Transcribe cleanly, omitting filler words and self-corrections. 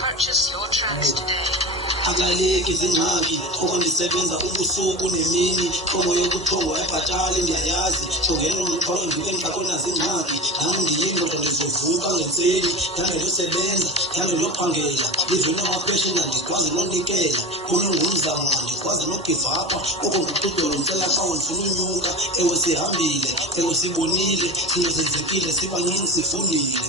Purchase your tracks today. Akaleki izingxaki okundisebenza ubusuku nemini qomo yokuthongo ebhatali ndiyayazi shongena umxholo ngike ngihlakona zingxaki nami ngiyindoda ndizovuka ngentseni nami losebenza nami lophangela livela amapheshana ndikwazi nonikela khona ngumzamo ndikwazi nogive up okunguqudelo ngicela xa ufuna unyuka ewe sihambile ewe sibonile into zenzekile sibaningi sifundile.